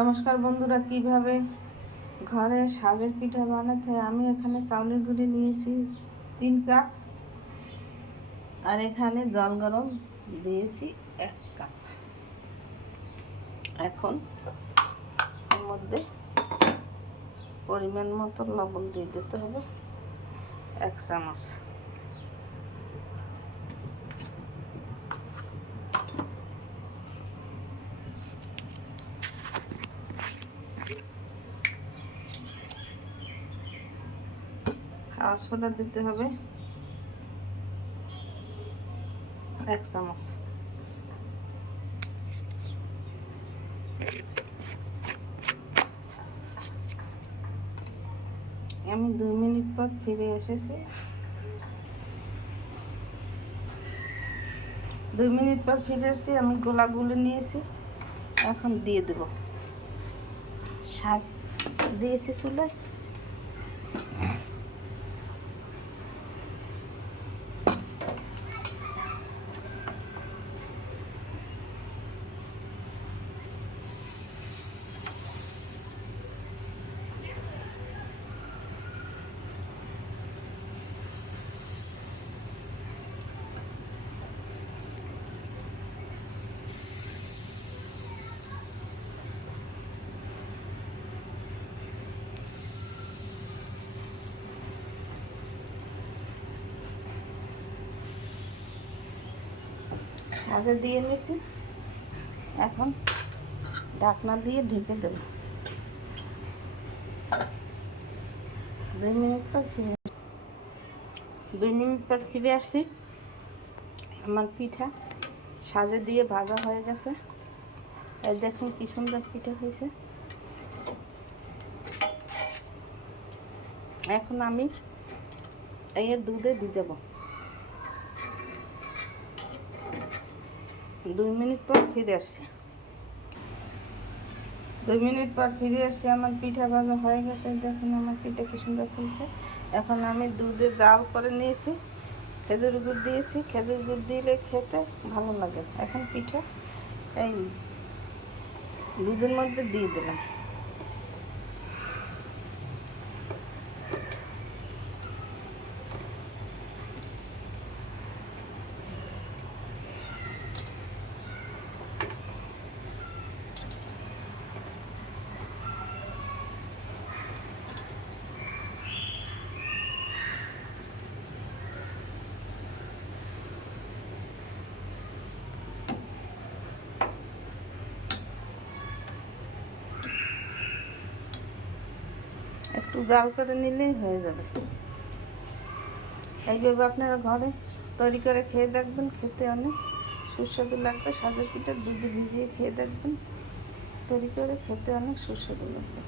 নমস্কার বন্ধুরা, কিভাবে ঘরে সাজের পিঠা বানাতে হয়। আমি এখানে চাউলের গুঁড়ি নিয়েছি 3 কাপ, আর এখানে জল গরম দিয়েছি 1 কাপ। এখন এর মধ্যে পরিমাণ মতো লবণ দিয়ে দিতে হবে 1 চামচ। খাওয়ার সোডা দিতে হবে 1 চামচ। আমি 2 মিনিট পর ফিরে এসেছি। 2 মিনিট পর ফিরে এসেছি। আমি গোলাগুলো নিয়েছি, এখন দিয়ে দেব। সাজ দিয়েছি চুলায়। সাজে দিয়ে নিছি, এখন ঢাকনা দিয়ে ঢেকে দেব। 2 মিনিট পর ফিরে 2 মিনিট পর ফিরে আসছি। আমার পিঠা সাজে দিয়ে ভাজা হয়ে গেছে। এই দেখুন কি সুন্দর পিঠা হয়েছে। এখন আমি এই দুধে ভিজাবো। 2 মিনিট পর ফিরে আসছি। 2 মিনিট পর ফিরে আসছি। আমার পিঠা ভাজা হয়ে গেছে। দেখুন আমার পিঠা কি সুন্দর ফুলছে। এখন আমি দুধে জাল করে নিয়েছি, খেজুর গুড় দিয়েছি। খেজুর গুড় দিলে খেতে ভালো লাগে। এখন পিঠা এই দুধের মধ্যে দিয়ে দিলাম। একটু জাল করে নিলেই হয়ে যাবে। এইভাবে আপনারা ঘরে তৈরি করে খেয়ে দেখবেন, খেতে অনেক সুস্বাদু লাগবে। সাজের পিঠা দুধে ভিজিয়ে খেয়ে দেখবেন, তৈরি করে খেতে অনেক সুস্বাদু লাগবে।